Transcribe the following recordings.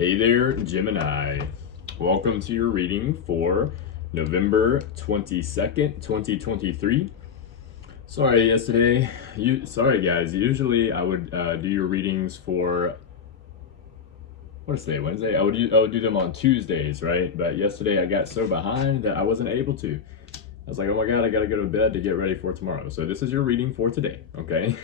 Hey there, Gemini. Welcome to your reading for November 22nd, 2023. Sorry, yesterday. Sorry, guys. Usually I would do your readings for, what is today, Wednesday? I would do them on Tuesdays, right? But yesterday I got so behind that I wasn't able to. I was like, oh my God, I gotta go to bed to get ready for tomorrow. So this is your reading for today, okay?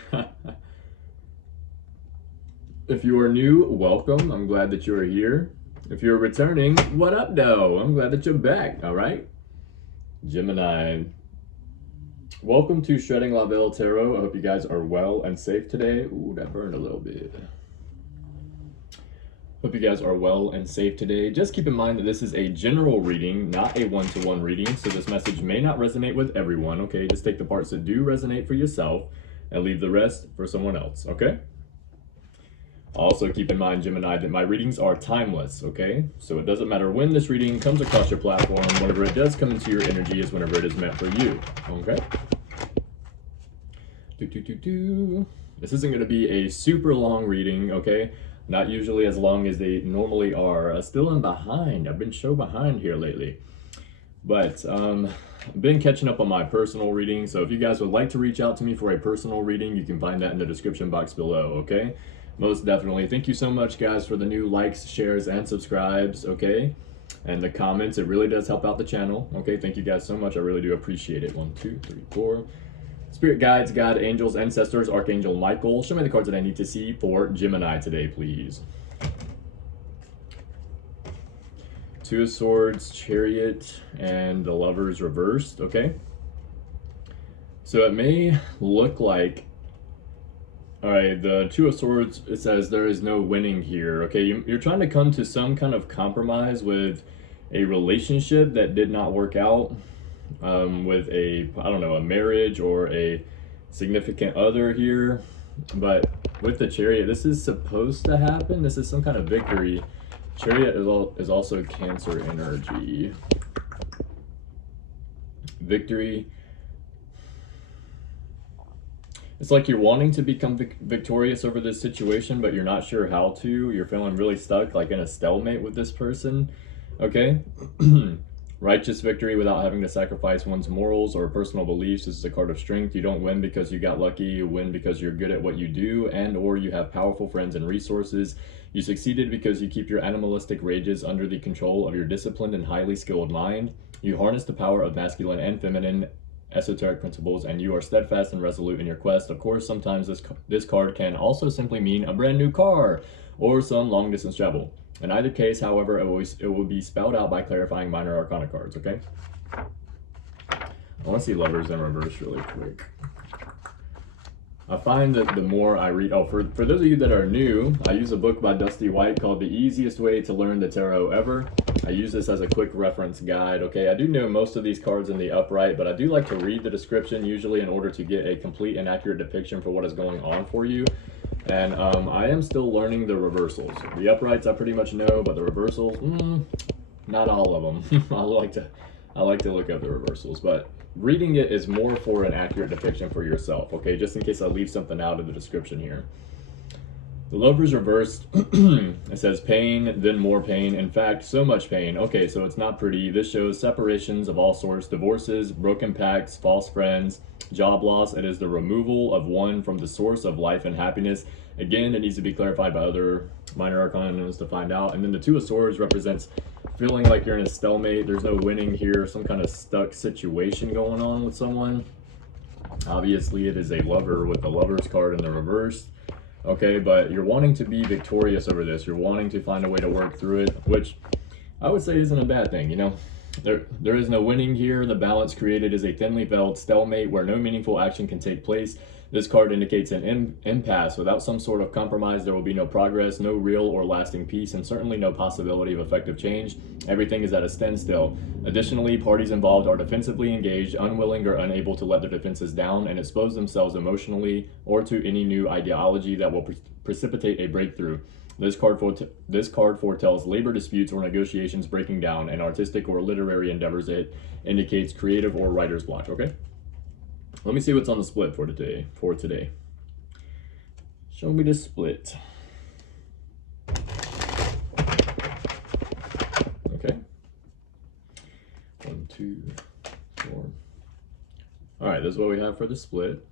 If you are new, welcome. I'm glad that you are here. If you're returning, what up, though? I'm glad that you're back, all right? Gemini, welcome to Shredding La Belle Tarot. I hope you guys are well and safe today. Ooh, that burned a little bit. Hope you guys are well and safe today. Just keep in mind that this is a general reading, not a one-to-one reading, so this message may not resonate with everyone, okay? Just take the parts that do resonate for yourself and leave the rest for someone else, okay? Also keep in mind, Gemini, that my readings are timeless, okay? So it doesn't matter when this reading comes across your platform, whenever it does come into your energy is whenever it is meant for you, okay? This isn't going to be a super long reading, okay? Not usually as long as they normally are. I still am behind. I've been so behind here lately. But I've been catching up on my personal reading, so if you guys would like to reach out to me for a personal reading, you can find that in the description box below, okay? Most definitely. Thank you so much, guys, for the new likes, shares, and subscribes, okay? And the comments, it really does help out the channel, okay? Thank you guys so much. I really do appreciate it. 1, 2, 3, 4. Spirit guides, God, angels, ancestors, Archangel Michael. Show me the cards that I need to see for Gemini today, please. Two of Swords, Chariot, and the Lovers reversed, okay? So it may look like, all right, the Two of Swords, it says there is no winning here, okay? You're trying to come to some kind of compromise with a relationship that did not work out, with a, I don't know, a marriage or a significant other here. But with the Chariot, this is supposed to happen. This is some kind of victory. Chariot is also Cancer energy. Victory. It's like you're wanting to become victorious over this situation, but you're not sure how to. You're feeling really stuck, like in a stalemate with this person, okay? Righteous victory without having to sacrifice one's morals or personal beliefs. This is a card of strength. You don't win because you got lucky. You win because you're good at what you do and or you have powerful friends and resources. You succeeded because you keep your animalistic rages under the control of your disciplined and highly skilled mind. You harness the power of masculine and feminine esoteric principles, and you are steadfast and resolute in your quest. Of course, sometimes this card can also simply mean a brand new car or some long distance travel. In either case, however, it will be spelled out by clarifying minor arcana cards, okay? I want to see Lovers in reverse really quick. I find that the more I read, for those of you that are new, I use a book by Dusty White called The Easiest Way to Learn the Tarot Ever. I use this as a quick reference guide, okay? I do know most of these cards in the upright, but I do like to read the description usually in order to get a complete and accurate depiction for what is going on for you. And I am still learning the reversals. The uprights I pretty much know, but the reversals, not all of them. I like to look up the reversals, but reading it is more for an accurate depiction for yourself, okay? Just in case I leave something out of the description here. The Lovers reversed, it says pain, then more pain. In fact, so much pain. Okay, so it's not pretty. This shows separations of all sorts, divorces, broken pacts, false friends, job loss. It is the removal of one from the source of life and happiness. Again, it needs to be clarified by other minor arcana to find out. And then the Two of Swords represents feeling like you're in a stalemate. There's no winning here, some kind of stuck situation going on with someone. Obviously, it is a lover with the Lovers card in the reverse. Okay, but you're wanting to be victorious over this. You're wanting to find a way to work through it, which I would say isn't a bad thing, you know? There is no winning here. The balance created is a thinly veiled stalemate where no meaningful action can take place. This card indicates an impasse. Without some sort of compromise, there will be no progress, no real or lasting peace, and certainly no possibility of effective change. Everything is at a standstill. Additionally, parties involved are defensively engaged, unwilling or unable to let their defenses down and expose themselves emotionally or to any new ideology that will precipitate a breakthrough. This card foretells labor disputes or negotiations breaking down, and artistic or literary endeavors. It indicates creative or writer's block, okay? Let me see what's on the split for today. Show me the split. right, this is what we have for the split.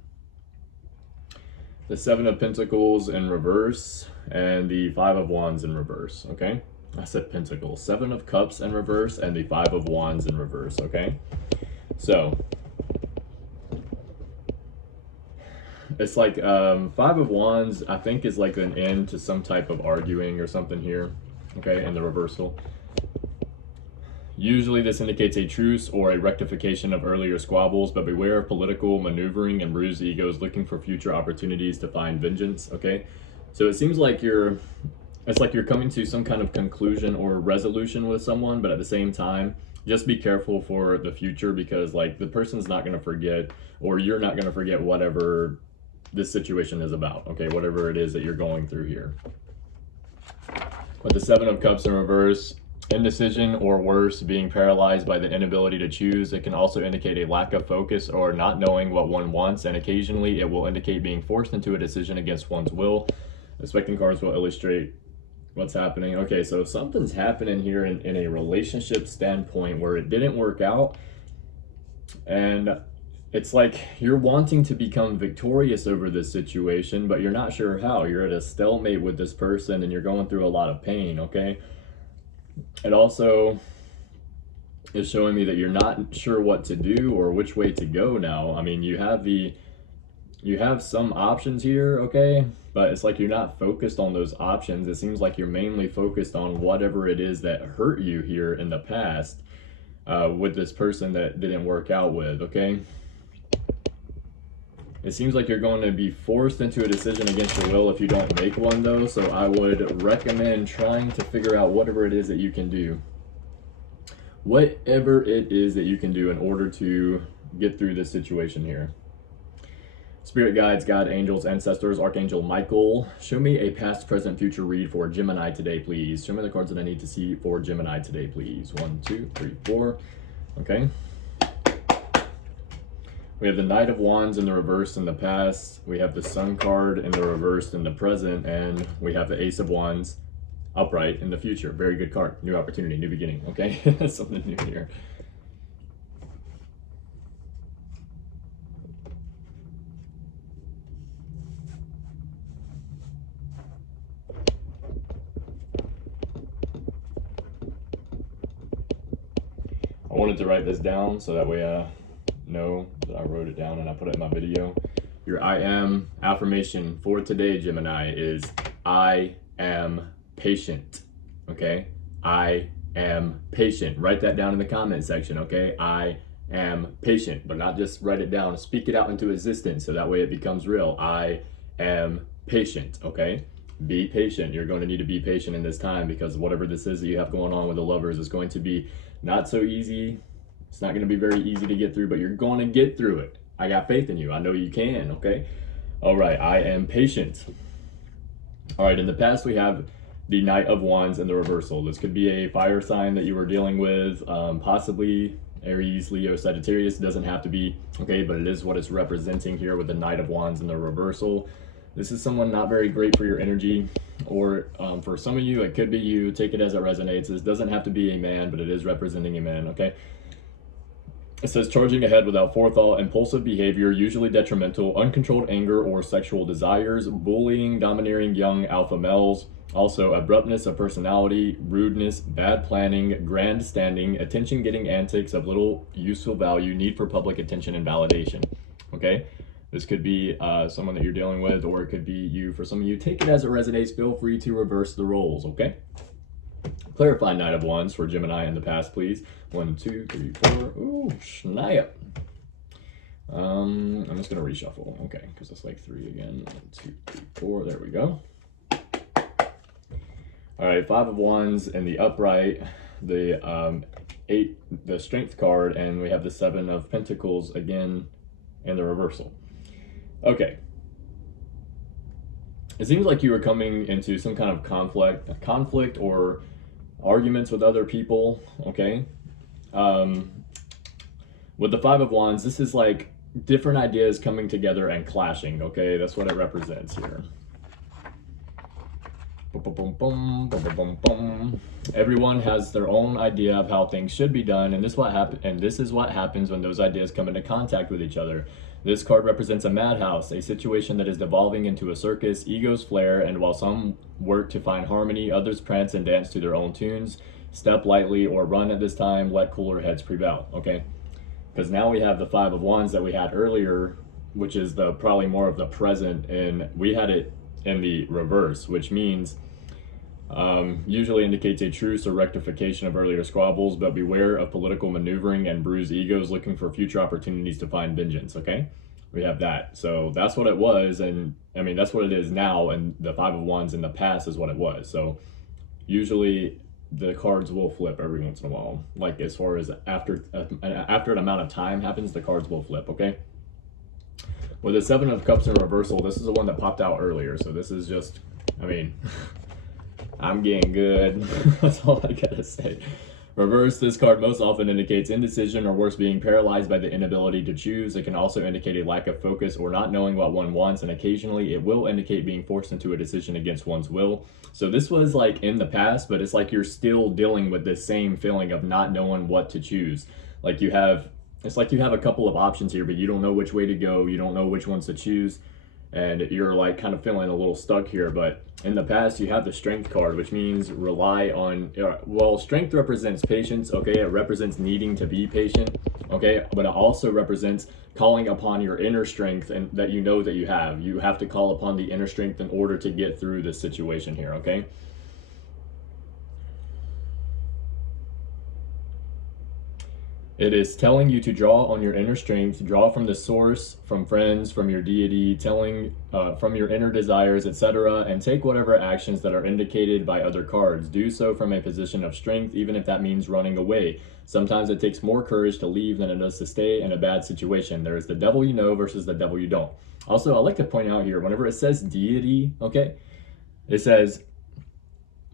The Seven of Pentacles in reverse and the Five of Wands in reverse, okay? I said Pentacles. Seven of Cups in reverse and the Five of Wands in reverse, okay? So, it's like Five of Wands, I think, is like an end to some type of arguing or something here, okay, in the reversal. Usually this indicates a truce or a rectification of earlier squabbles, but beware of political maneuvering and bruised egos looking for future opportunities to find vengeance, okay? So it seems like it's like you're coming to some kind of conclusion or resolution with someone, but at the same time, just be careful for the future, because like the person's not going to forget, or you're not going to forget whatever this situation is about, okay? Whatever it is that you're going through here. With the Seven of Cups in reverse, indecision or worse, being paralyzed by the inability to choose. It can also indicate a lack of focus or not knowing what one wants, and occasionally it will indicate being forced into a decision against one's will. Expecting cards will illustrate what's happening. Okay, so something's happening here in a relationship standpoint where it didn't work out, and it's like you're wanting to become victorious over this situation, but you're not sure how. You're at a stalemate with this person and you're going through a lot of pain, okay? It also is showing me that you're not sure what to do or which way to go now. I mean, you have some options here, okay? But it's like you're not focused on those options. It seems like you're mainly focused on whatever it is that hurt you here in the past with this person that didn't work out with, okay? It seems like you're going to be forced into a decision against your will if you don't make one, though. So I would recommend trying to figure out whatever it is that you can do. Whatever it is that you can do in order to get through this situation here. Spirit guides, God, angels, ancestors, Archangel Michael, show me a past, present, future read for Gemini today, please. Show me the cards that I need to see for Gemini today, please. 1, 2, 3, 4. Okay. We have the Knight of Wands in the reverse in the past. We have the Sun card in the reverse in the present. And we have the Ace of Wands upright in the future. Very good card. New opportunity, new beginning. Okay, something new here. I wanted to write this down so that way I know that I wrote it down and I put it in my video. Your I am affirmation for today, Gemini, is I am patient. Okay, I am patient. Write that down in the comment section. Okay, I am patient, but not just write it down. Speak it out into existence so that way it becomes real. I am patient. Okay, be patient. You're going to need to be patient in this time, because whatever this is that you have going on with the lovers is going to be not so easy. It's not going to be very easy to get through, but you're going to get through it. I got faith in you. I know you can, okay? All right, I am patient. All right, in the past, we have the Knight of Wands in the reversal. This could be a fire sign that you were dealing with, possibly Aries, Leo, Sagittarius. It doesn't have to be, okay, but it is what it's representing here with the Knight of Wands in the reversal. This is someone not very great for your energy, or for some of you, it could be you. Take it as it resonates. This doesn't have to be a man, but it is representing a man, okay? It says charging ahead without forethought, impulsive behavior, usually detrimental, uncontrolled anger or sexual desires, bullying, domineering young alpha males, also abruptness of personality, rudeness, bad planning, grandstanding, attention-getting antics of little useful value, need for public attention and validation, okay? This could be someone that you're dealing with, or it could be you. For some of you, take it as it resonates. Feel free to reverse the roles, okay? Clarify Knight of Wands for Gemini in the past, please. 1, 2, 3, 4. Ooh, snap. I'm just going to reshuffle, okay, because it's like 3 again. 1, 2, 3, 4. There we go. All right, 5 of Wands in the upright, the 8, the Strength card, and we have the 7 of Pentacles again in the reversal. Okay. It seems like you were coming into some kind of conflict or arguments with other people, okay? With the 5 of Wands, this is like different ideas coming together and clashing, okay? That's what it represents here. Boom, boom, boom, boom, boom, boom, boom, boom. Everyone has their own idea of how things should be done, and this is what happens when those ideas come into contact with each other. This card represents a madhouse, a situation that is devolving into a circus. Egos flare, and while some work to find harmony, others prance and dance to their own tunes. Step lightly or run at this time. Let cooler heads prevail. Okay, because now we have the Five of Wands that we had earlier, which is the probably more of the present, and we had it in the reverse, which means usually indicates a truce or rectification of earlier squabbles, but beware of political maneuvering and bruised egos looking for future opportunities to find vengeance. Okay, we have that. So that's what it was, and I mean that's what it is now, and the Five of Wands in the past is what it was. So usually the cards will flip every once in a while, like as far as after an amount of time happens, the cards will flip. Okay, with the Seven of Cups in reversal, this is the one that popped out earlier, so this is just, I mean, I'm getting good. That's all I gotta say. Reverse, this card most often indicates indecision, or worse, being paralyzed by the inability to choose. It can also indicate a lack of focus or not knowing what one wants, and occasionally it will indicate being forced into a decision against one's will. So this was like in the past, but it's like you're still dealing with this same feeling of not knowing what to choose. Like it's like you have a couple of options here, but you don't know which way to go. You don't know which ones to choose. And you're like kind of feeling a little stuck here. But in the past, you have the Strength card, which means rely on, well, Strength represents patience, okay? It represents needing to be patient, okay? But it also represents calling upon your inner strength, and that you know that you have. You have to call upon the inner strength in order to get through this situation here, okay? It is telling you to draw on your inner strength, draw from the source, from friends, from your deity, from your inner desires, etc., and take whatever actions that are indicated by other cards. Do so from a position of strength, even if that means running away. Sometimes it takes more courage to leave than it does to stay in a bad situation. There is the devil you know versus the devil you don't. Also, I like to point out here, whenever it says deity, okay, it says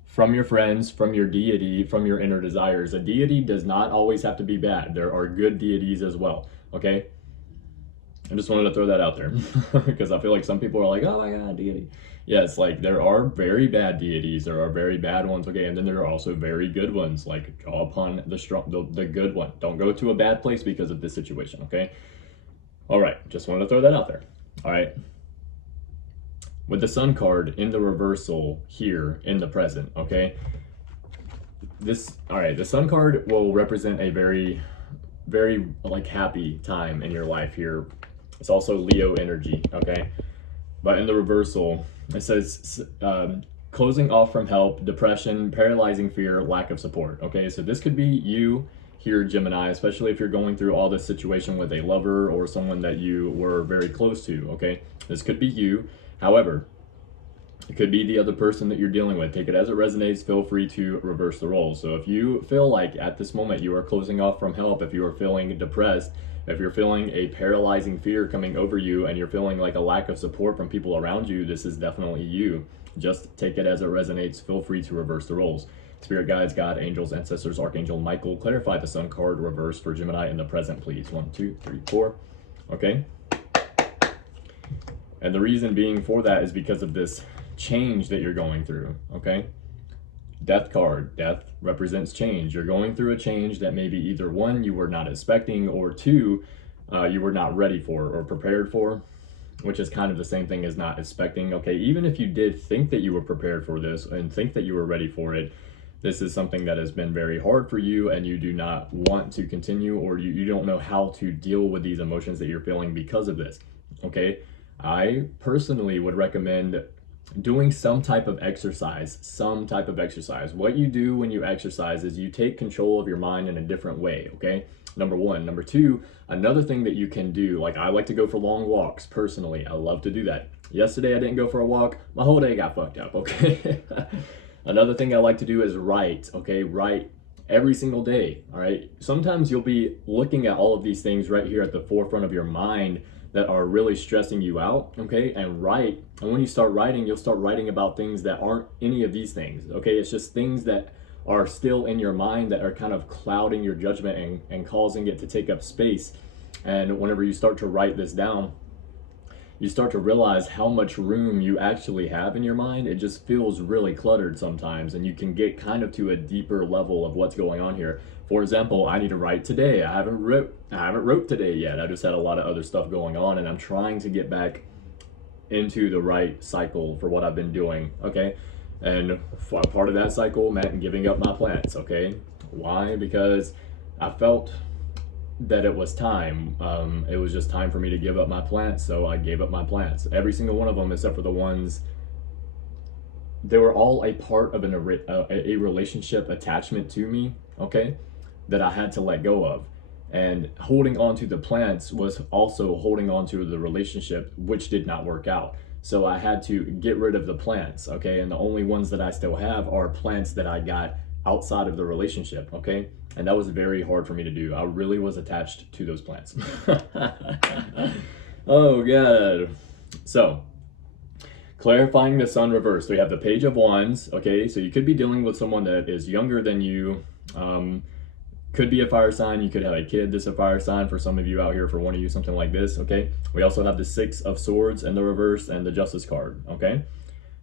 from your friends, from your deity, from your inner desires. A deity does not always have to be bad. There are good deities as well, okay? I just wanted to throw that out there because I feel like some people are like, oh my God, deity. Yeah, it's like there are very bad deities. There are very bad ones, okay? And then there are also very good ones, like draw upon the good one. Don't go to a bad place because of this situation, okay? All right, just wanted to throw that out there. All right. With the Sun card in the reversal here in the present, okay? The Sun card will represent a very, very like happy time in your life here. It's also Leo energy, okay? But in the reversal, it says closing off from help, depression, paralyzing fear, lack of support, okay? So this could be you here, Gemini, especially if you're going through all this situation with a lover or someone that you were very close to, okay? This could be you. However, it could be the other person that you're dealing with. Take it as it resonates. Feel free to reverse the roles. So if you feel like at this moment you are closing off from help, if you are feeling depressed, if you're feeling a paralyzing fear coming over you, and you're feeling like a lack of support from people around you, this is definitely you. Just take it as it resonates. Feel free to reverse the roles. Spirit guides, God, angels, ancestors, Archangel Michael, clarify the Sun card reverse for Gemini in the present, please. 1, 2, 3, 4. Okay. And the reason being for that is because of this change that you're going through, okay? Death card. Death represents change. You're going through a change that maybe either one, you were not expecting, or two, you were not ready for or prepared for, which is kind of the same thing as not expecting, okay? Even if you did think that you were prepared for this and think that you were ready for it, this is something that has been very hard for you, and you do not want to continue, or you don't know how to deal with these emotions that you're feeling because of this, okay? I personally would recommend doing some type of exercise. What you do when you exercise is you take control of your mind in a different way, okay? Number one. Number two, another thing that you can do, like I like to go for long walks personally. I love to do that. Yesterday I didn't go for a walk. My whole day got fucked up, okay? Another thing I like to do is write, okay? Write every single day, all right? Sometimes you'll be looking at all of these things right here at the forefront of your mind that are really stressing you out, okay? And write. And when you start writing, you'll start writing about things that aren't any of these things, okay? It's just things that are still in your mind that are kind of clouding your judgment and causing it to take up space. And whenever you start to write this down, you start to realize how much room you actually have in your mind. It just feels really cluttered sometimes, and you can get kind of to a deeper level of what's going on here. For example, I need to write today. I haven't wrote today yet. I just had a lot of other stuff going on, and I'm trying to get back into the right cycle for what I've been doing, okay? And part of that cycle meant giving up my plants, okay? Why? Because I felt that it was time. It was just time for me to give up my plants, so I gave up my plants. Every single one of them, except for the ones, they were all a part of a relationship attachment to me, okay, that I had to let go of. And holding on to the plants was also holding on to the relationship, which did not work out. So I had to get rid of the plants, okay? And the only ones that I still have are plants that I got outside of the relationship, okay? And that was very hard for me to do. I really was attached to those plants. Oh God. So, clarifying the sun reversed. We have the Page of Wands, okay? So you could be dealing with someone that is younger than you, could be a fire sign. You could have a kid that's a fire sign for some of you out here, for one of you, something like this, okay? We also have the Six of Swords in the reverse and the Justice card, okay?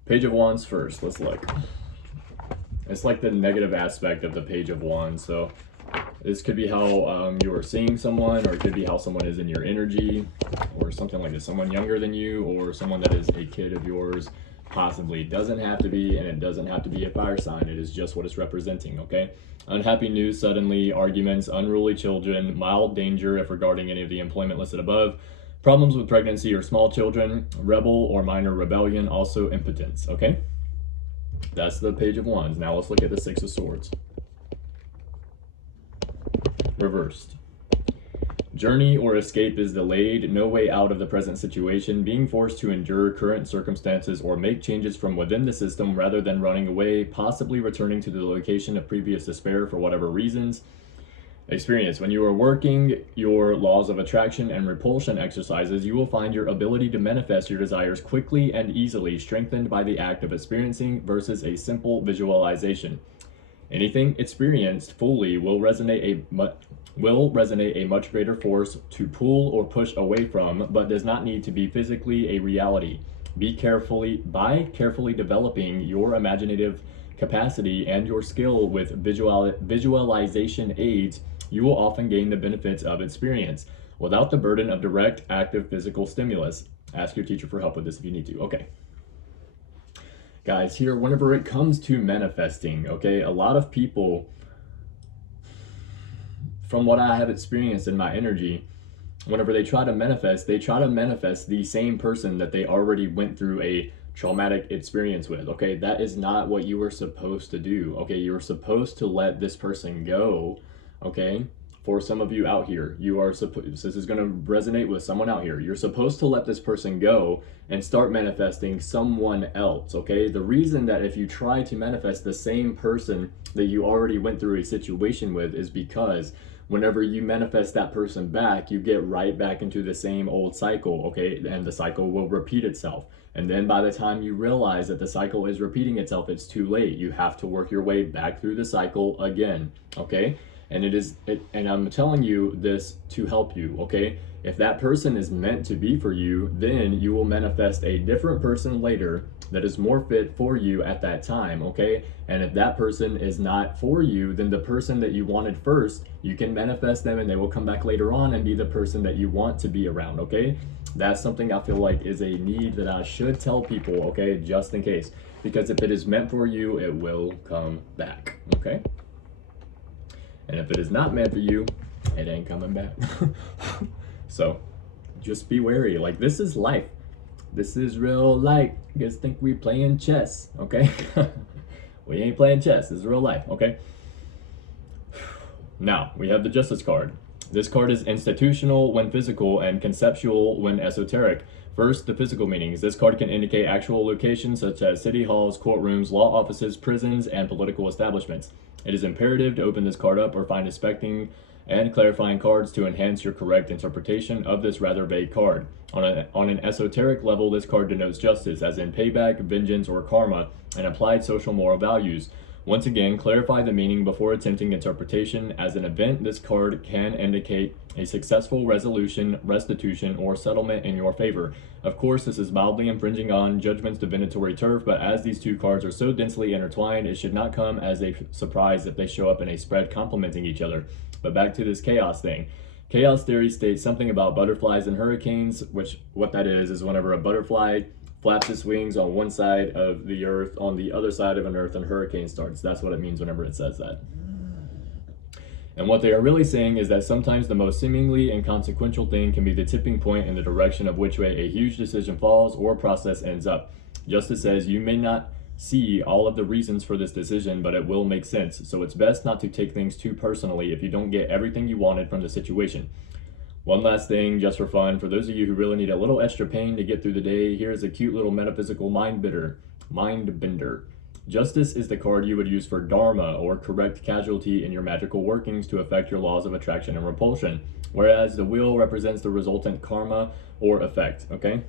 Page of Wands first, let's look. It's like the negative aspect of the Page of Wands. So this could be how you are seeing someone, or it could be how someone is in your energy, or something like this. Someone younger than you, or someone that is a kid of yours, possibly. Doesn't have to be, and it doesn't have to be a fire sign. It is just what it's representing, okay? Unhappy news suddenly, arguments, unruly children, mild danger if regarding any of the employment listed above, problems with pregnancy or small children, rebel or minor rebellion, also impotence, okay? That's the Page of Wands. Now let's look at the Six of Swords. Reversed. Journey or escape is delayed, no way out of the present situation, being forced to endure current circumstances or make changes from within the system rather than running away, possibly returning to the location of previous despair for whatever reasons. Experience. When you are working your laws of attraction and repulsion exercises, you will find your ability to manifest your desires quickly and easily, strengthened by the act of experiencing versus a simple visualization. Anything experienced fully will resonate a much greater force to pull or push away from, but does not need to be physically a reality. By carefully developing your imaginative capacity and your skill with visualization aids, you will often gain the benefits of experience without the burden of direct, active physical stimulus. Ask your teacher for help with this if you need to. Okay. Guys, here, whenever it comes to manifesting, okay, a lot of people, from what I have experienced in my energy, whenever they try to manifest the same person that they already went through a traumatic experience with, okay? That is not what you were supposed to do, okay? You were supposed to let this person go, okay? For some of you out here, this is going to resonate with someone out here. You're supposed to let this person go and start manifesting someone else, okay? The reason that if you try to manifest the same person that you already went through a situation with is because whenever you manifest that person back, you get right back into the same old cycle, okay? And the cycle will repeat itself. And then by the time you realize that the cycle is repeating itself, it's too late. You have to work your way back through the cycle again, okay? And and I'm telling you this to help you, okay? If that person is meant to be for you, then you will manifest a different person later that is more fit for you at that time, okay? And if that person is not for you, then the person that you wanted first, you can manifest them and they will come back later on and be the person that you want to be around, okay? That's something I feel like is a need that I should tell people, okay? Just in case. Because if it is meant for you, it will come back, okay? And if it is not meant for you, it ain't coming back. So just be wary. Like, this is life. This is real life. You guys think we playing chess, okay? We ain't playing chess. This is real life, okay? Now, we have the Justice card. This card is institutional when physical and conceptual when esoteric. First, the physical meanings. This card can indicate actual locations such as city halls, courtrooms, law offices, prisons, and political establishments. It is imperative to open this card up or find inspecting and clarifying cards to enhance your correct interpretation of this rather vague card. On an esoteric level, this card denotes justice, as in payback, vengeance, or karma, and applied social moral values. Once again, clarify the meaning before attempting interpretation. As an event, this card can indicate a successful resolution, restitution, or settlement in your favor. Of course, this is mildly infringing on Judgment's divinatory turf, but as these two cards are so densely intertwined, it should not come as a surprise if they show up in a spread complementing each other. But back to this chaos thing. Chaos theory states something about butterflies and hurricanes, which what that is whenever a butterfly flaps its wings on one side of the earth, on the other side of an earth, and hurricane starts. That's what it means whenever it says that. And what they are really saying is that sometimes the most seemingly inconsequential thing can be the tipping point in the direction of which way a huge decision falls or process ends up. Justice says you may not see all of the reasons for this decision, but it will make sense. So it's best not to take things too personally if you don't get everything you wanted from the situation. One last thing, just for fun, for those of you who really need a little extra pain to get through the day, here's a cute little metaphysical mind bender. Justice is the card you would use for dharma, or correct casualty in your magical workings to affect your laws of attraction and repulsion, whereas the wheel represents the resultant karma or effect, okay?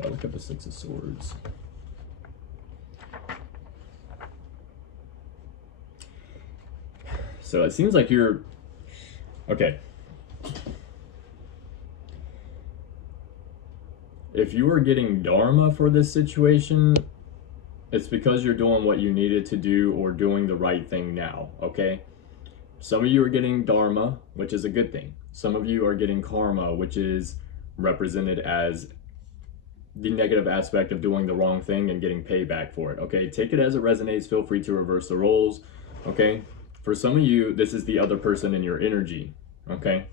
So look at the Six of Swords. So it seems like you're okay. If you are getting dharma for this situation, it's because you're doing what you needed to do or doing the right thing now, okay? Some of you are getting dharma, which is a good thing. Some of you are getting karma, which is represented as the negative aspect of doing the wrong thing and getting payback for it, okay? Take it as it resonates. Feel free to reverse the roles, okay? For some of you, this is the other person in your energy, okay?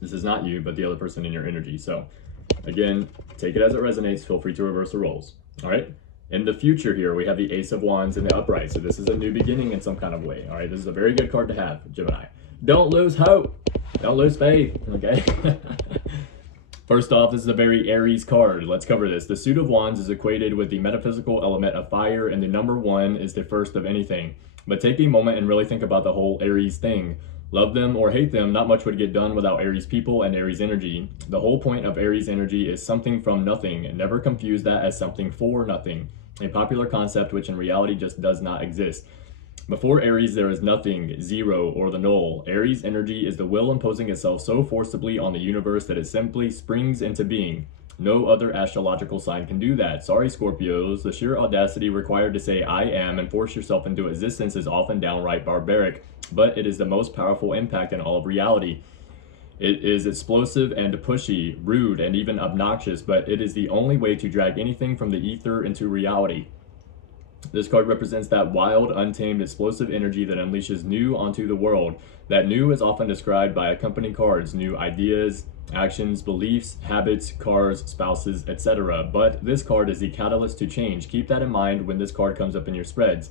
This is not you, but the other person in your energy. So again, take it as it resonates. Feel free to reverse the roles, all right? In the future here, we have the Ace of Wands in the upright. So this is a new beginning in some kind of way, all right? This is a very good card to have, Gemini. Don't lose hope. Don't lose faith, okay? First off, this is a very Aries card. Let's cover this. The suit of wands is equated with the metaphysical element of fire, and the number 1 is the first of anything. But take a moment and really think about the whole Aries thing. Love them or hate them, not much would get done without Aries people and Aries energy. The whole point of Aries energy is something from nothing. Never confuse that as something for nothing. A popular concept which in reality just does not exist. Before Aries, there is nothing, zero, or the null. Aries energy is the will imposing itself so forcibly on the universe that it simply springs into being. No other astrological sign can do that. Sorry, Scorpios. The sheer audacity required to say I am and force yourself into existence is often downright barbaric, but it is the most powerful impact in all of reality. It is explosive and pushy, rude, and even obnoxious, but it is the only way to drag anything from the ether into reality. This card represents that wild, untamed, explosive energy that unleashes new onto the world. That new is often described by accompanying cards, new ideas, actions, beliefs, habits, cars, spouses, etc. But this card is the catalyst to change. Keep that in mind when this card comes up in your spreads.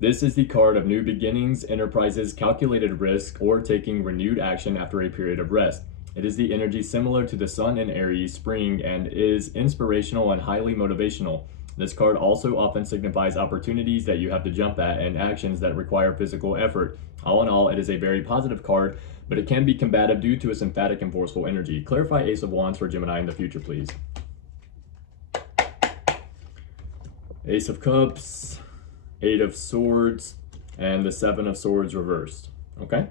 This is the card of new beginnings, enterprises, calculated risk, or taking renewed action after a period of rest. It is the energy similar to the sun in Aries spring and is inspirational and highly motivational. This card also often signifies opportunities that you have to jump at and actions that require physical effort. All in all, it is a very positive card, but it can be combative due to its emphatic and forceful energy. Clarify Ace of Wands for Gemini in the future, please. Ace of Cups, 8 of Swords, and the 7 of Swords reversed, okay?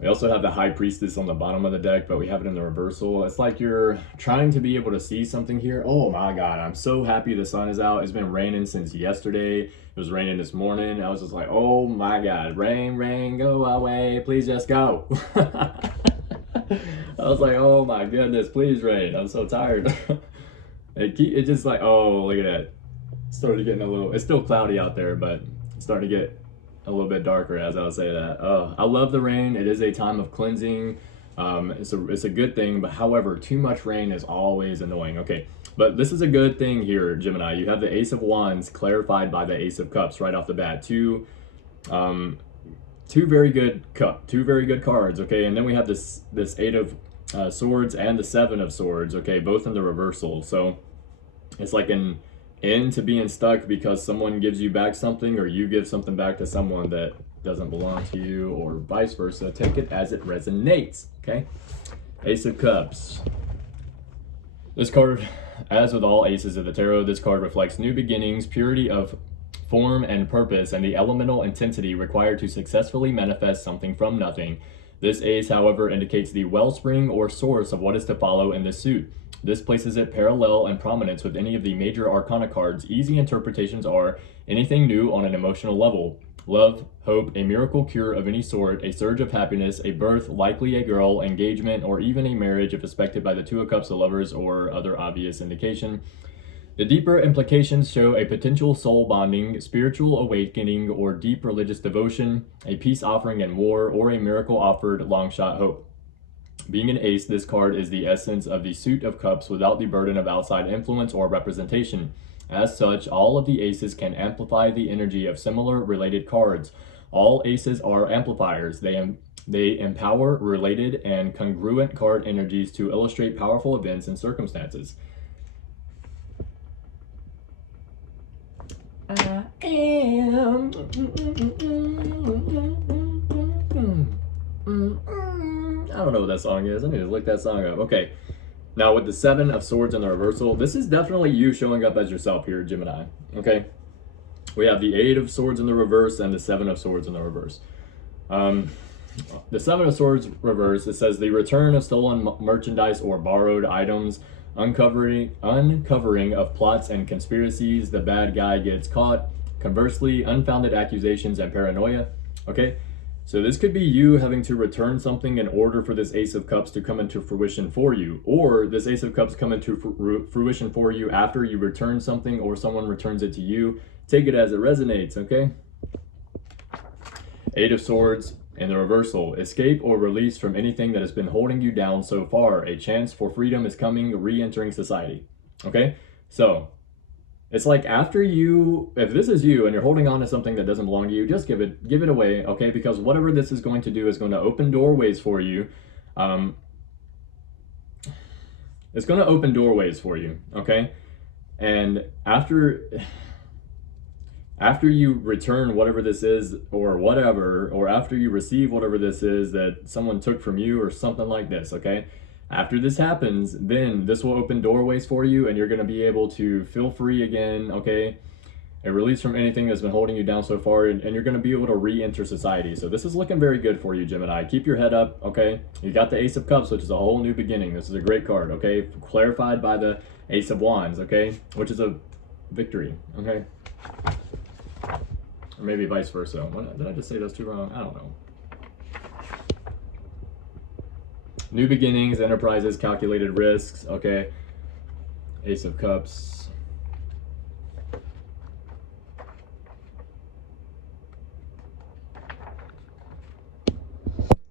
We also have the High Priestess on the bottom of the deck, but we have it in the reversal. It's like you're trying to be able to see something here. Oh my God, I'm so happy the sun is out. It's been raining since yesterday. It was raining this morning. I was just like, oh my God, rain, rain, go away. Please just go. I was like, oh my goodness, please rain. I'm so tired. It just like, oh, look at that. Started getting a little, it's still cloudy out there, but it's starting to get a little bit darker as I would say that. I love the rain. It is a time of cleansing. It's a good thing, but however, too much rain is always annoying. Okay, but this is a good thing here, Gemini. You have the Ace of Wands clarified by the Ace of Cups right off the bat. Two very good cards. Okay, and then we have this 8 of Swords and the 7 of Swords. Okay, both in the reversal. So it's like an into being stuck because someone gives you back something or you give something back to someone that doesn't belong to you, or vice versa. Take it as it resonates, okay? Ace of Cups. This card, as with all aces of the tarot, this card reflects new beginnings, purity of form and purpose, and the elemental intensity required to successfully manifest something from nothing. This ace, however, indicates the wellspring or source of what is to follow in this suit. This places it parallel and prominence with any of the major arcana cards. Easy interpretations are anything new on an emotional level. Love, hope, a miracle cure of any sort, a surge of happiness, a birth, likely a girl, engagement, or even a marriage if expected by the Two of Cups, the Lovers, or other obvious indication. The deeper implications show a potential soul bonding, spiritual awakening, or deep religious devotion, a peace offering in war, or a miracle offered long shot hope. Being an ace, this card is the essence of the suit of cups without the burden of outside influence or representation. As such, all of the aces can amplify the energy of similar related cards. All aces are amplifiers. They empower related and congruent card energies to illustrate powerful events and circumstances. I am. I don't know what that song is. I need to look that song up. Okay. Now with the Seven of Swords in the reversal, this is definitely you showing up as yourself here, Gemini. Okay. We have the Eight of Swords in the reverse and the Seven of Swords in the reverse. The Seven of Swords reverse, it says the return of stolen merchandise or borrowed items, uncovering of plots and conspiracies, the bad guy gets caught. Conversely, unfounded accusations and paranoia. Okay, so this could be you having to return something in order for this Ace of Cups to come into fruition for you, or this Ace of Cups come into fruition for you after you return something or someone returns it to you. Take it as it resonates, okay? Eight of Swords in the reversal, escape or release from anything that has been holding you down so far. A chance for freedom is coming, re-entering society. Okay, so it's like after you, if this is you and you're holding on to something that doesn't belong to you, just give it away, okay? Because whatever this is going to do is going to open doorways for you. It's going to open doorways for you, okay? And after you return whatever this is or whatever, or after you receive whatever this is that someone took from you or something like this, okay? After this happens, then this will open doorways for you and you're going to be able to feel free again, okay? A release from anything that's been holding you down so far, and you're going to be able to re-enter society. So this is looking very good for you, Gemini. Keep your head up, okay? You got the Ace of Cups, which is a whole new beginning. This is a great card, okay? Clarified by the Ace of Wands, okay? Which is a victory, okay? Or maybe vice versa. What, did I just say those two wrong? I don't know. New beginnings, enterprises, calculated risks. Okay. Ace of Cups.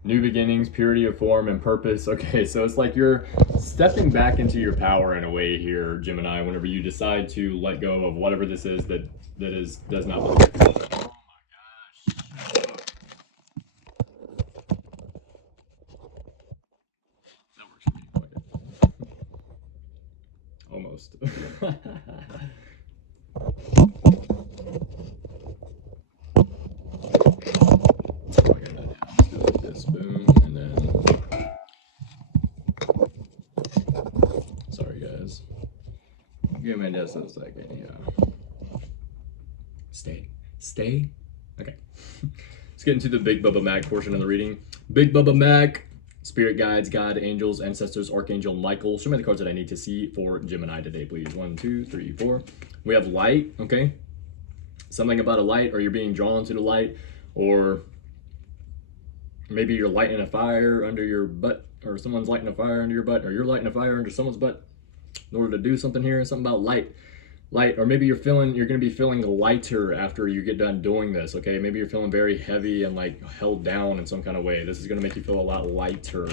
New beginnings, purity of form and purpose. Okay, so it's like you're stepping back into your power in a way here, Gemini, whenever you decide to let go of whatever this is that does not belong. Almost. This boom, and then sorry guys. Give me just a second. Yeah. Stay. Okay. Let's get into the Big Bubba Mac portion of the reading. Big Bubba Mac. Spirit guides, God, angels, ancestors, Archangel Michael. Show me the cards that I need to see for Gemini today, please. 1, 2, 3, 4. We have light, okay? Something about a light, or you're being drawn to the light, or maybe you're lighting a fire under your butt, or someone's lighting a fire under your butt, or you're lighting a fire under someone's butt in order to do something here. Something about light, or maybe you're going to be feeling lighter after you get done doing this, okay? Maybe you're feeling very heavy and like held down in some kind of way. This is going to make you feel a lot lighter,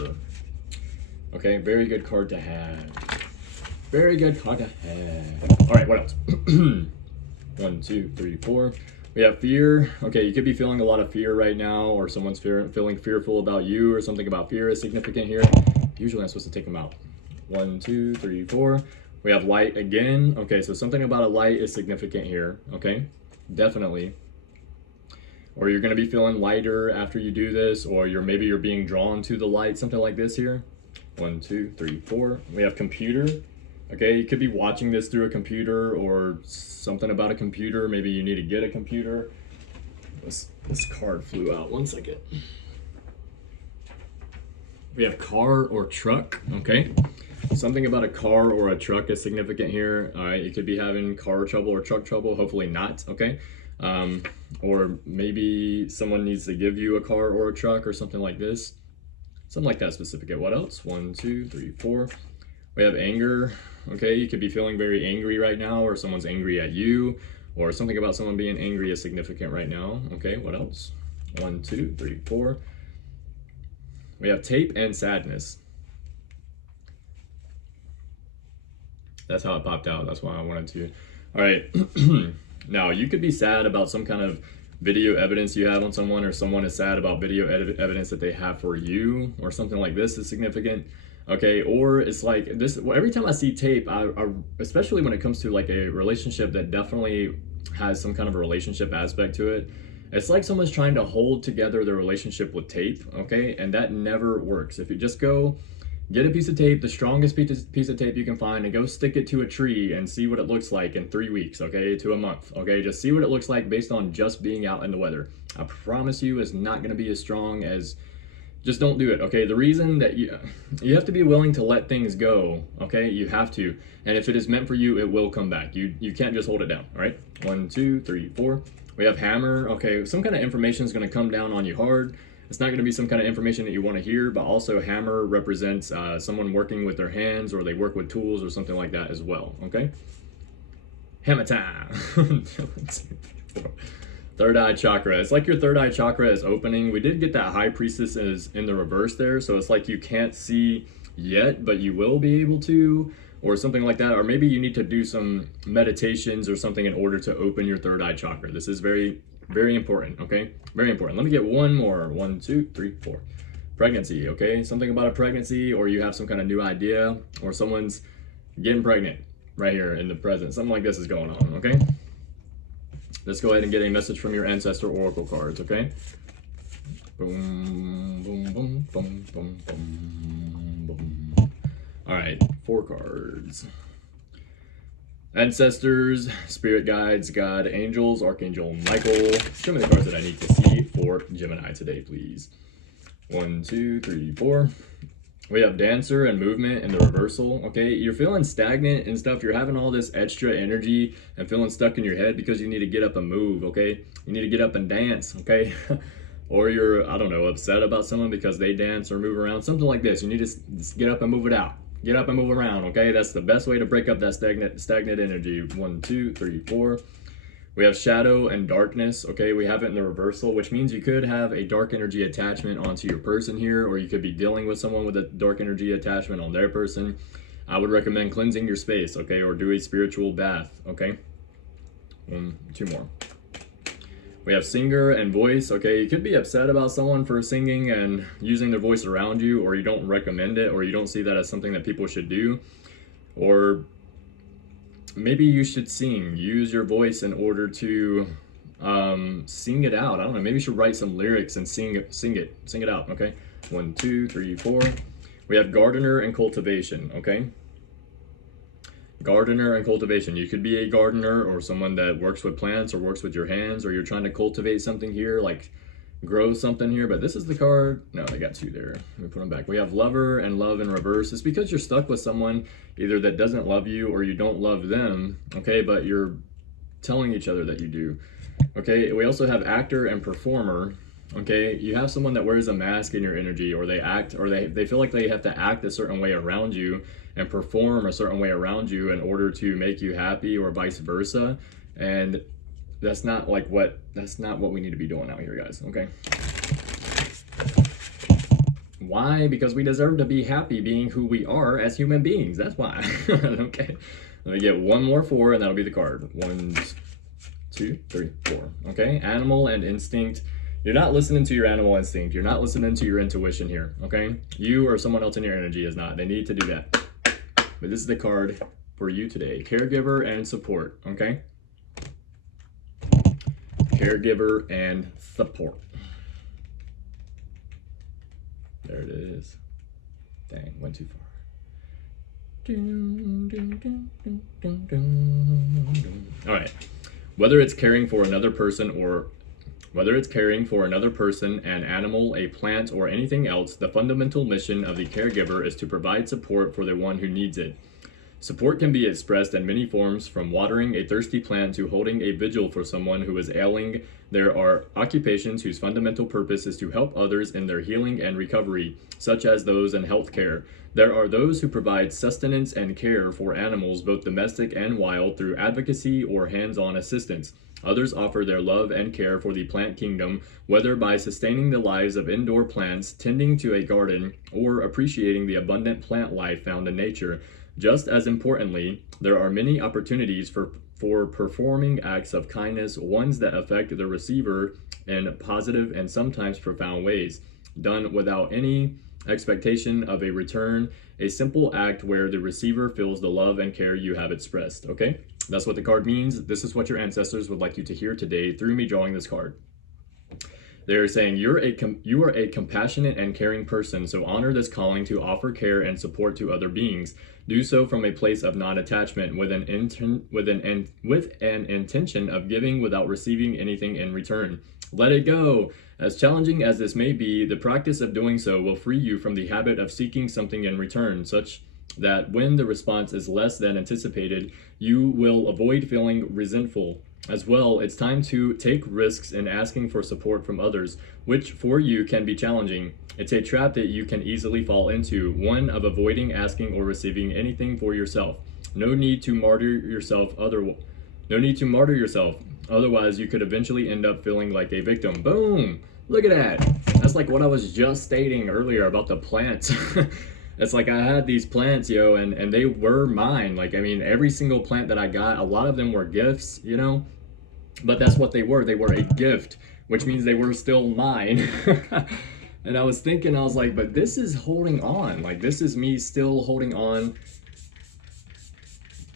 okay? Very good card to have. Very good card to have. All right, what else? 1, 2, 3, 4. We have fear. Okay, you could be feeling a lot of fear right now, or someone's feeling fearful about you, or something about fear is significant here. Usually I'm supposed to take them out. 1, 2, 3, 4. We have light again. Okay, so something about a light is significant here. Okay, definitely. Or you're going to be feeling lighter after you do this, or maybe you're being drawn to the light, something like this here. 1, 2, 3, 4. We have computer. Okay, you could be watching this through a computer or something about a computer. Maybe you need to get a computer. This card flew out. 1 second. We have car or truck, okay? Something about a car or a truck is significant here. All right, you could be having car trouble or truck trouble. Hopefully not, okay? Or maybe someone needs to give you a car or a truck or something like this. Something like that specific. What else? 1, 2, 3, 4. We have anger, okay? You could be feeling very angry right now, or someone's angry at you, or something about someone being angry is significant right now. Okay, what else? 1, 2, 3, 4. We have tape and sadness. That's how it popped out. That's why I wanted to. All right. Now, you could be sad about some kind of video evidence you have on someone, or someone is sad about video evidence that they have for you, or something like this is significant. Okay, or it's like this. Every time I see tape, I especially when it comes to like a relationship that definitely has some kind of a relationship aspect to it, it's like someone's trying to hold together their relationship with tape, okay? And that never works. If you just go get a piece of tape, the strongest piece of tape you can find, and go stick it to a tree and see what it looks like in 3 weeks, okay, to a month, okay? Just see what it looks like based on just being out in the weather. I promise you it's not gonna be as strong as, just don't do it, okay? The reason that you have to be willing to let things go, okay? You have to. And if it is meant for you, it will come back. You can't just hold it down, all right? 1, 2, 3, 4. We have hammer, okay? Some kind of information is gonna come down on you hard. It's not going to be some kind of information that you want to hear, but also hammer represents someone working with their hands, or they work with tools or something like that as well, okay? Hammer time. Third eye chakra. It's like your third eye chakra is opening. We did get that high priestess is in the reverse there, so it's like you can't see yet, but you will be able to, or something like that. Or maybe you need to do some meditations or something in order to open your third eye chakra. This is very, very important, okay? Very important. Let me get one more. 1, 2, 3, 4. Pregnancy, okay? Something about a pregnancy, or you have some kind of new idea, or someone's getting pregnant right here in the present. Something like this is going on, okay? Let's go ahead and get a message from your Ancestor Oracle cards, okay? Boom, boom, boom, boom, boom, boom, boom. All right, 4 cards. Ancestors, spirit guides, God, angels, Archangel Michael. Show me the cards that I need to see for Gemini today, please. 1, 2, 3, 4. We have dancer and movement in the reversal. Okay, you're feeling stagnant and stuff. You're having all this extra energy and feeling stuck in your head because you need to get up and move. Okay, you need to get up and dance. Okay, or you're, I don't know, upset about someone because they dance or move around. Something like this. You need to get up and move it out. Get up and move around, okay? That's the best way to break up that stagnant energy. 1, 2, 3, 4. We have shadow and darkness, okay? We have it in the reversal, which means you could have a dark energy attachment onto your person here, or you could be dealing with someone with a dark energy attachment on their person. I would recommend cleansing your space, okay? Or do a spiritual bath, okay? 1, 2 more. We have singer and voice, okay? You could be upset about someone for singing and using their voice around you, or you don't recommend it, or you don't see that as something that people should do. Or maybe you should sing. Use your voice in order to sing it out. I don't know, maybe you should write some lyrics and sing it out, okay? 1, 2, 3, 4. We have gardener and cultivation, okay? Gardener and cultivation. You could be a gardener, or someone that works with plants or works with your hands, or you're trying to cultivate something here, like grow something here. But this is the card. No, I got 2 there. Let me put them back. We have lover and love in reverse. It's because you're stuck with someone either that doesn't love you or you don't love them, okay? But you're telling each other that you do, okay? We also have actor and performer. Okay, you have someone that wears a mask in your energy, or they act, or they feel like they have to act a certain way around you and perform a certain way around you in order to make you happy, or vice versa. And that's not what we need to be doing out here, guys, okay? Why? Because we deserve to be happy being who we are as human beings. That's why. Okay, let me get 1 more 4, and that'll be the card. 1, 2, 3, 4. Okay, animal and instinct. You're not listening to your animal instinct. You're not listening to your intuition here, okay? You or someone else in your energy is not. They need to do that. But this is the card for you today. Caregiver and support, okay? Caregiver and support. There it is. Dang, went too far. All right. Whether it's caring for another person, an animal, a plant, or anything else, the fundamental mission of the caregiver is to provide support for the one who needs it. Support can be expressed in many forms, from watering a thirsty plant to holding a vigil for someone who is ailing. There are occupations whose fundamental purpose is to help others in their healing and recovery, such as those in healthcare. There are those who provide sustenance and care for animals, both domestic and wild, through advocacy or hands-on assistance. Others offer their love and care for the plant kingdom, whether by sustaining the lives of indoor plants, tending to a garden, or appreciating the abundant plant life found in nature. Just as importantly, there are many opportunities for performing acts of kindness, ones that affect the receiver in positive and sometimes profound ways, done without any expectation of a return, a simple act where the receiver feels the love and care you have expressed. Okay, that's what the card means. This is what your ancestors would like you to hear today through me drawing this card. They're saying you are a compassionate and caring person, so honor this calling to offer care and support to other beings. Do so from a place of non-attachment, with an intention of giving without receiving anything in return. Let it go. As challenging as this may be, the practice of doing so will free you from the habit of seeking something in return, such that when the response is less than anticipated, you will avoid feeling resentful. As well, it's time to take risks in asking for support from others, which for you can be challenging. It's a trap that you can easily fall into, one of avoiding asking or receiving anything for yourself. No need to martyr yourself, otherwise you could eventually end up feeling like a victim. Boom! Look at that! That's like what I was just stating earlier about the plants. It's like I had these plants, and they were mine. Like, I mean, every single plant that I got, a lot of them were gifts, but that's what they were. They were a gift, which means they were still mine. And I was thinking, I was like, but this is holding on. Like, this is me still holding on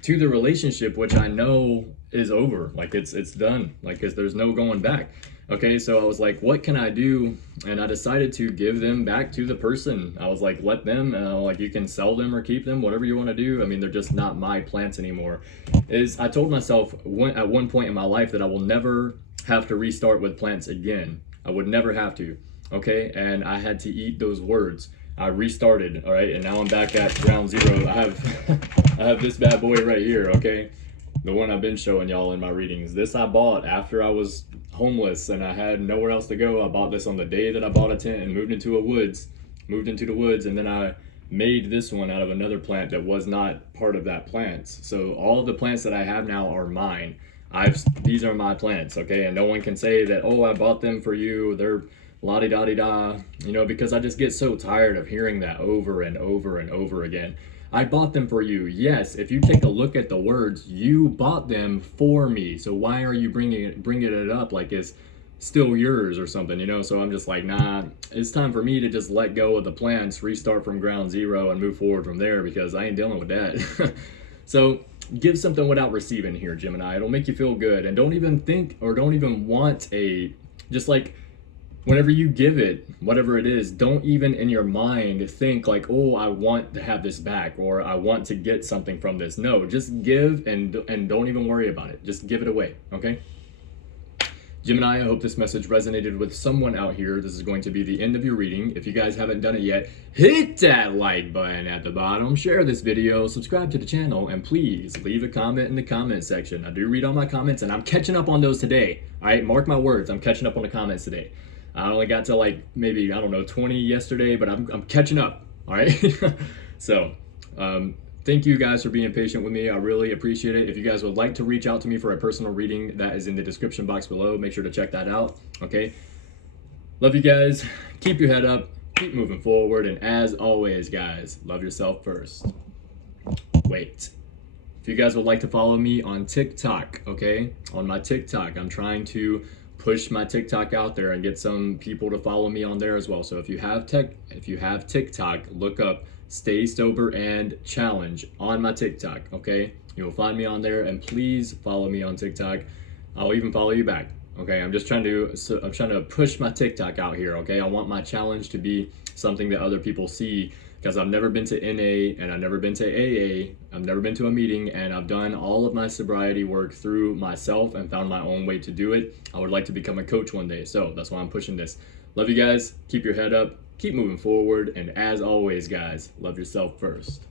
to the relationship, which I know is over. Like, it's done. Like, 'cause there's no going back. Okay, so I was like, what can I do? And I decided to give them back to the person. I was like, let them, like, you can sell them or keep them, whatever you want to do. I mean, they're just not my plants anymore. I told myself at one point in my life that I will never have to restart with plants again. I would never have to, okay? And I had to eat those words. I restarted, all right? And now I'm back at ground zero. I have this bad boy right here, okay? The one I've been showing y'all in my readings. This I bought after I was homeless and I had nowhere else to go. I bought this on the day that I bought a tent and moved into the woods, and then I made this one out of another plant that was not part of that plant. So all of the plants that I have now are mine. These are my plants, okay? And no one can say that, oh, I bought them for you, they're la-di-da-di-da, because I just get so tired of hearing that over and over and over again. I bought them for you. Yes, if you take a look at the words, you bought them for me. So why are you bringing it up like it's still yours or something, So I'm just like, nah, it's time for me to just let go of the plants, restart from ground zero and move forward from there, because I ain't dealing with that. So give something without receiving here, Gemini. It'll make you feel good. And don't even think or don't even want just like, whenever you give it, whatever it is, don't even in your mind think like, oh, I want to have this back or I want to get something from this. No, just give and don't even worry about it. Just give it away, okay? Gemini, I hope this message resonated with someone out here. This is going to be the end of your reading. If you guys haven't done it yet, hit that like button at the bottom, share this video, subscribe to the channel, and please leave a comment in the comment section. I do read all my comments and I'm catching up on those today. All right, mark my words, I'm catching up on the comments today. I only got to like maybe, 20 yesterday, but I'm catching up, all right? So, thank you guys for being patient with me. I really appreciate it. If you guys would like to reach out to me for a personal reading, that is in the description box below. Make sure to check that out, okay? Love you guys. Keep your head up. Keep moving forward. And as always, guys, love yourself first. Wait. If you guys would like to follow me on TikTok, okay? On my TikTok, I'm trying to push my TikTok out there and get some people to follow me on there as well. So if you have TikTok, look up Stay Sober and Challenge on my TikTok, okay? You'll find me on there, and please follow me on TikTok. I'll even follow you back, okay? I'm trying to push my TikTok out here, okay? I want my challenge to be something that other people see because I've never been to NA and I've never been to AA. I've never been to a meeting, and I've done all of my sobriety work through myself and found my own way to do it. I would like to become a coach one day, so that's why I'm pushing this. Love you guys. Keep your head up. Keep moving forward. And as always, guys, love yourself first.